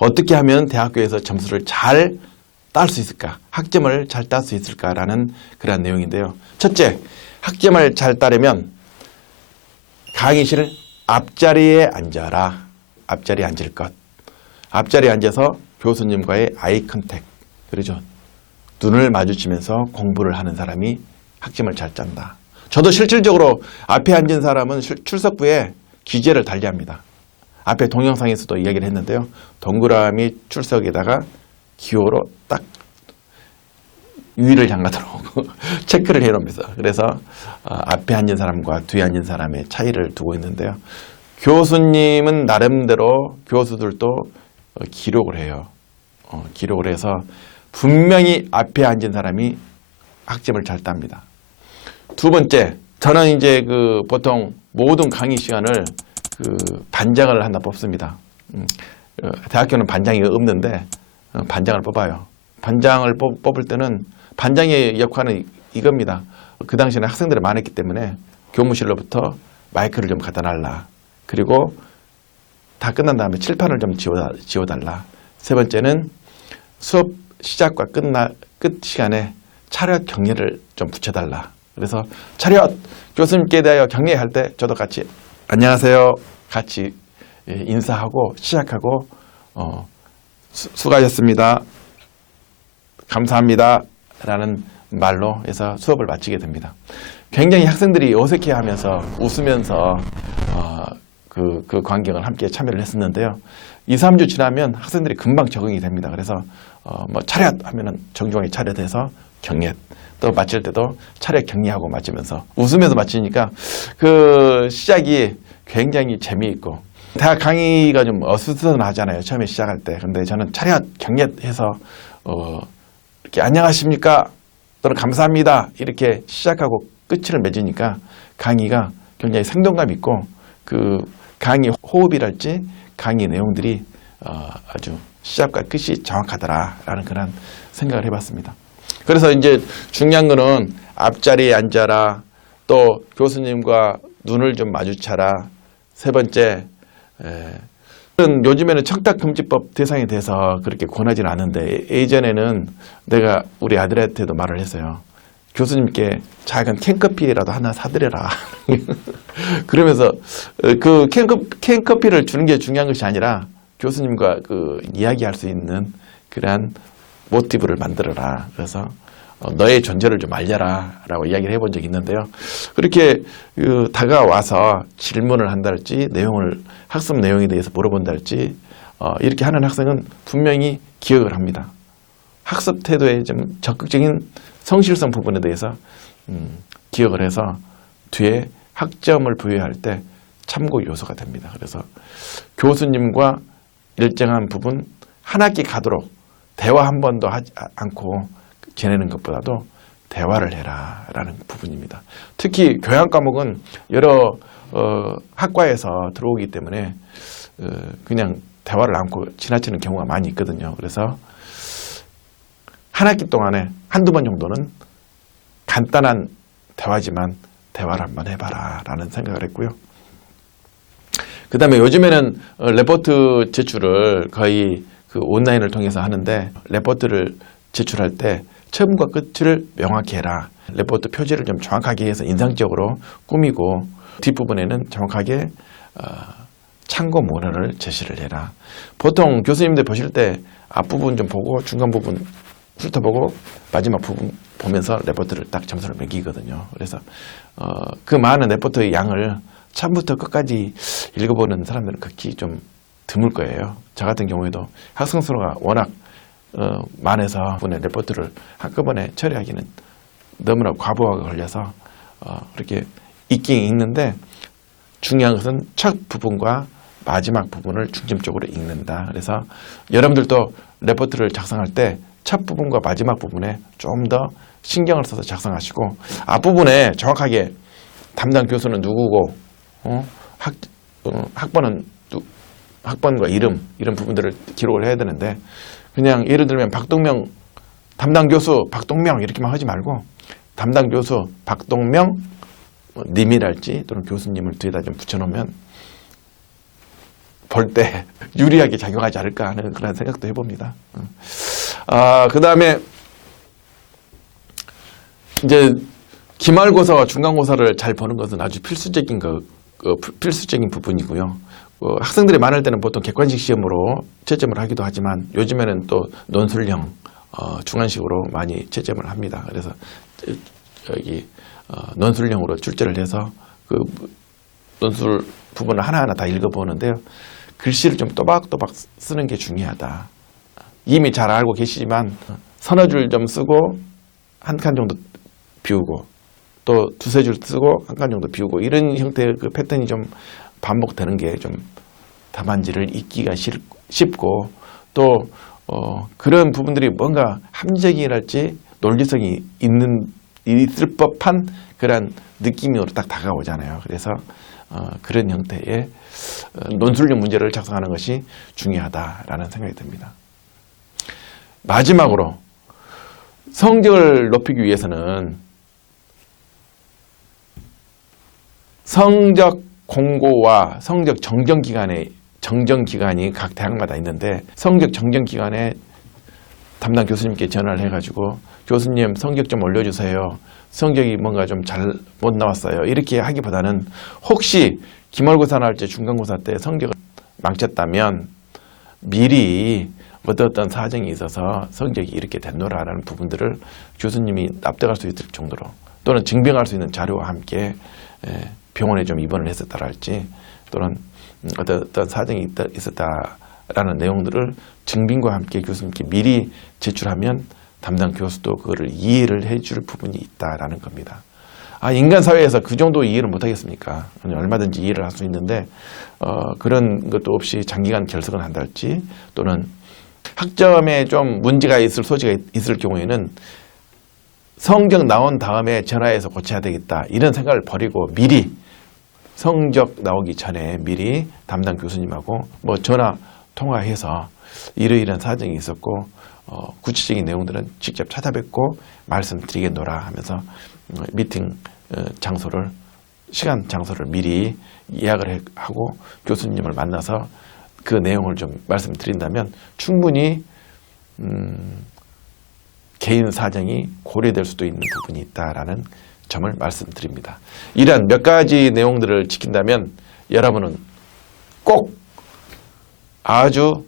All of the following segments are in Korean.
어떻게 하면 대학교에서 점수를 잘 딸 수 있을까? 학점을 잘 딸 수 있을까라는 그러한 내용인데요. 첫째, 학점을 잘 따려면 강의실 앞자리에 앉아라. 앞자리에 앉을 것. 앞자리에 앉아서 교수님과의 아이 컨택, 그러죠. 눈을 마주치면서 공부를 하는 사람이 학점을 잘 짠다. 저도 실질적으로 앞에 앉은 사람은 출석부에 기재를 달리합니다. 앞에 동영상에서도 이야기를 했는데요. 동그라미 출석에다가 기호로 딱 위를 향하도록 체크를 해놓으면서, 그래서 앞에 앉은 사람과 뒤에 앉은 사람의 차이를 두고 있는데요. 교수님은 나름대로 교수들도 기록을 해요. 기록을 해서 분명히 앞에 앉은 사람이 학점을 잘 땁니다. 두 번째, 저는 이제 보통 모든 강의 시간을 반장을 하나 뽑습니다. 대학교는 반장이 없는데 반장을 뽑아요. 반장을 뽑을 때는 반장의 역할은 이겁니다. 그 당시에는 학생들이 많았기 때문에 교무실로부터 마이크를 좀 갖다 놔라. 그리고 다 끝난 다음에 칠판을 좀 지워달라. 세 번째는 수업 시작과 끝 시간에 차렷 경례를 좀 붙여달라. 그래서 차렷! 교수님께 대하여 경례할 때 저도 같이 안녕하세요. 같이 인사하고 시작하고 수고하셨습니다. 감사합니다. 라는 말로 해서 수업을 마치게 됩니다. 굉장히 학생들이 어색해하면서 웃으면서 그 광경을 함께 참여를 했었는데요. 2, 3주 지나면 학생들이 금방 적응이 됩니다. 그래서 차렷 하면은 정중하게 차렷해서 경례, 또 마칠 때도 차례 격리하고 마치면서 웃으면서 마치니까 그 시작이 굉장히 재미있고, 대학 강의가 좀 어수선하잖아요. 처음에 시작할 때. 근데 저는 차렷 격려해서 이렇게 안녕하십니까 또는 감사합니다 이렇게 시작하고 끝을 맺으니까 강의가 굉장히 생동감 있고, 그 강의 호흡이랄지 강의 내용들이 아주 시작과 끝이 정확하더라라는 그런 생각을 해봤습니다. 그래서 이제 중요한 거는 앞자리에 앉아라, 또 교수님과 눈을 좀 마주쳐라. 세 번째, 요즘에는 청탁금지법 대상이 돼서 그렇게 권하지는 않은데, 예전에는 내가 우리 아들한테도 말을 했어요. 교수님께 작은 캔커피라도 하나 사드려라. 그러면서 그 캔커피를 주는 게 중요한 것이 아니라 교수님과 이야기할 수 있는 그러한 모티브를 만들어라. 그래서 너의 존재를 좀 알려라 라고 이야기를 해본 적이 있는데요. 그렇게 다가와서 질문을 한달지 학습 내용에 대해서 물어본달지 이렇게 하는 학생은 분명히 기억을 합니다. 학습 태도의 좀 적극적인 성실성 부분에 대해서 기억을 해서 뒤에 학점을 부여할 때 참고 요소가 됩니다. 그래서 교수님과 일정한 부분 한 학기 가도록 대화 한 번도 하지 않고 지내는 것보다도 대화를 해라 라는 부분입니다. 특히 교양 과목은 여러 학과에서 들어오기 때문에 그냥 대화를 않고 지나치는 경우가 많이 있거든요. 그래서 한 학기 동안에 한두 번 정도는 간단한 대화지만 대화를 한번 해봐라 라는 생각을 했고요. 그 다음에 요즘에는 레포트 제출을 거의 온라인을 통해서 하는데, 레포트를 제출할 때 처음과 끝을 명확히 해라. 레포트 표지를 좀 정확하게 해서 인상적으로 꾸미고 뒷부분에는 정확하게 참고 모래를 제시를 해라. 보통 교수님들 보실 때 앞부분 좀 보고 중간 부분 훑어보고 마지막 부분 보면서 레포트를 딱 점수를 매기거든요. 그래서 그 많은 레포트의 양을 처음부터 끝까지 읽어보는 사람들은 극히 좀 드물 거예요. 저 같은 경우에도 학생 수가 워낙 많아서 분의 레포트를 한꺼번에 처리하기는 너무나 과부하가 걸려서 그렇게 읽긴 읽는데, 중요한 것은 첫 부분과 마지막 부분을 중점적으로 읽는다. 그래서 여러분들도 레포트를 작성할 때 첫 부분과 마지막 부분에 좀 더 신경을 써서 작성하시고, 앞부분에 정확하게 담당 교수는 누구고 학번과 이름 이런 부분들을 기록을 해야 되는데, 그냥 예를 들면 박동명 담당 교수 박동명 이렇게만 하지 말고 담당 교수 박동명 님이랄지 또는 교수님을 뒤에다 좀 붙여놓으면 볼 때 유리하게 작용하지 않을까 하는 그런 생각도 해봅니다. 그 다음에 이제 기말고사와 중간고사를 잘 보는 것은 아주 필수적인 필수적인 부분이고요. 학생들이 많을 때는 보통 객관식 시험으로 채점을 하기도 하지만 요즘에는 또 논술형 중간식으로 많이 채점을 합니다. 그래서 여기 논술형으로 출제를 해서 그 논술 부분을 하나하나 다 읽어보는데요. 글씨를 좀 또박또박 쓰는 게 중요하다. 이미 잘 알고 계시지만 서너 줄 좀 쓰고 한 칸 정도 비우고 또 두세 줄 쓰고 한 칸 정도 비우고 이런 형태의 그 패턴이 좀 반복되는 게 좀 답안지를 읽기가 쉽고 또 그런 부분들이 뭔가 합리적이랄지 논리성이 있을 법한 그런 느낌으로 딱 다가오잖아요. 그래서 그런 형태의 논술형 문제를 작성하는 것이 중요하다라는 생각이 듭니다. 마지막으로 성적을 높이기 위해서는 성적 공고와 성적 정정 기간이 각 대학마다 있는데 성적 정정 기간에 담당 교수님께 전화를 해가지고 교수님 성적 좀 올려주세요. 성적이 뭔가 좀 잘 못 나왔어요. 이렇게 하기보다는 혹시 기말고사나 할 때 중간고사 때 성적을 망쳤다면 미리 어떤 사정이 있어서 성적이 이렇게 됐노라라는 부분들을 교수님이 납득할 수 있을 정도로 또는 증명할 수 있는 자료와 함께 병원에 좀 입원을 했었다랄지 또는 어떤 사정이 있었다라는 내용들을 증빙과 함께 교수님께 미리 제출하면 담당 교수도 그거를 이해를 해줄 부분이 있다라는 겁니다. 인간 사회에서 그 정도 이해를 못 하겠습니까? 얼마든지 이해를 할 수 있는데 그런 것도 없이 장기간 결석을 한달지 또는 학점에 좀 문제가 있을 소지가 있을 경우에는 성적 나온 다음에 전화해서 고쳐야 되겠다 이런 생각을 버리고 미리 성적 나오기 전에 미리 담당 교수님하고 전화 통화해서 이러이러한 사정이 있었고 구체적인 내용들은 직접 찾아뵙고 말씀드리겠노라 하면서 미팅 시간 장소를 미리 예약을 하고 교수님을 만나서 그 내용을 좀 말씀드린다면 충분히 개인 사정이 고려될 수도 있는 부분이 있다라는 점을 말씀드립니다. 이러한 몇 가지 내용들을 지킨다면 여러분은 꼭 아주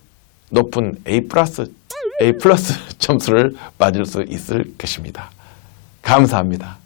높은 A+ 점수를 맞을 수 있을 것입니다. 감사합니다.